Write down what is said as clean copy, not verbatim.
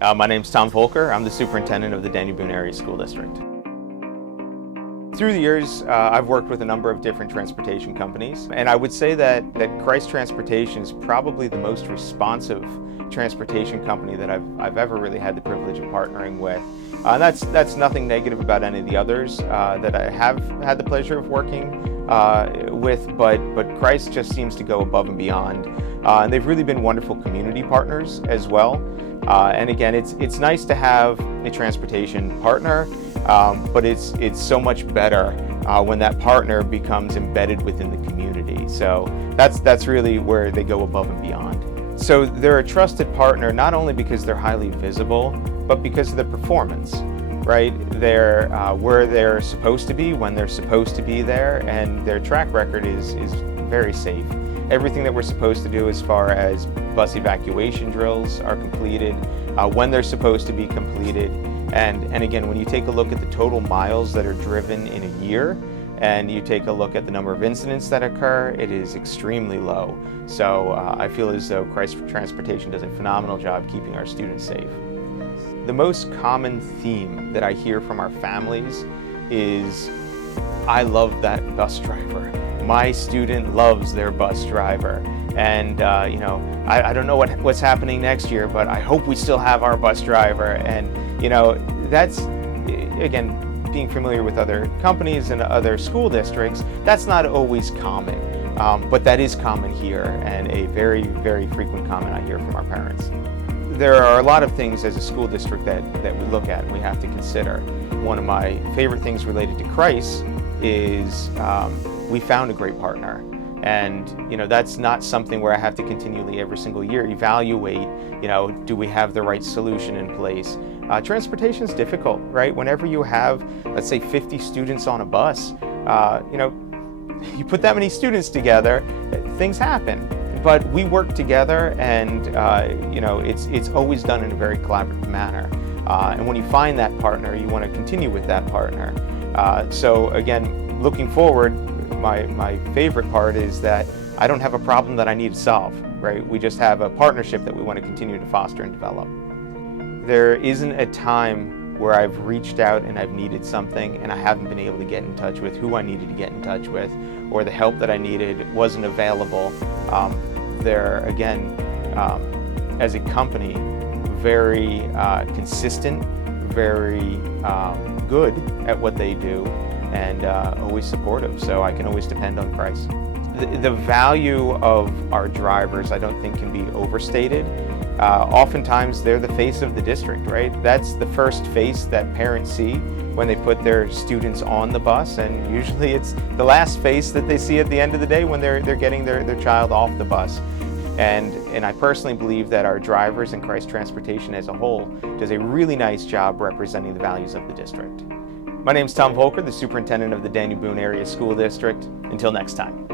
My name's Tom Voelker. I'm the superintendent of the Boone Area School District. Through the years, I've worked with a number of different transportation companies, and I would say that Krise Transportation is probably the most responsive transportation company that I've ever really had the privilege of partnering with. That's nothing negative about any of the others that I have had the pleasure of working with, but Krise just seems to go above and beyond. And they've really been wonderful community partners as well. And again, it's nice to have a transportation partner, but it's so much better when that partner becomes embedded within the community. So that's really where they go above and beyond. So they're a trusted partner not only because they're highly visible, but because of the performance, right? They're where they're supposed to be, when they're supposed to be there, and their track record is very safe. Everything that we're supposed to do as far as bus evacuation drills are completed, when they're supposed to be completed. And again, when you take a look at the total miles that are driven in a year, and you take a look at the number of incidents that occur, it is extremely low. So I feel as though Krise Transportation does a phenomenal job keeping our students safe. The most common theme that I hear from our families is, I love that bus driver. My student loves their bus driver. And I don't know what's happening next year, but I hope we still have our bus driver. And that's, again, being familiar with other companies and other school districts, that's not always common. But that is common here, and a very, very frequent comment I hear from our parents. There are a lot of things as a school district that we look at and we have to consider. One of my favorite things related to Krise is we found a great partner. And that's not something where I have to continually every single year evaluate, do we have the right solution in place? Transportation is difficult, right? Whenever you have, let's say, 50 students on a bus, you put that many students together, things happen. But we work together, and it's always done in a very collaborative manner. And when you find that partner, you want to continue with that partner. So again, looking forward, my favorite part is that I don't have a problem that I need to solve, right? We just have a partnership that we want to continue to foster and develop. There isn't a time where I've reached out and I've needed something and I haven't been able to get in touch with who I needed to get in touch with, or the help that I needed wasn't available. They're, again, as a company, very consistent, very good at what they do, and always supportive, so I can always depend on Krise. The value of our drivers, I don't think, can be overstated. Oftentimes they're the face of the district, right? That's the first face that parents see when they put their students on the bus, and usually it's the last face that they see at the end of the day when they're getting their child off the bus. And I personally believe that our drivers and Krise Transportation as a whole does a really nice job representing the values of the district. My name is Tom Voelker, the superintendent of the Boone Area School District. Until next time.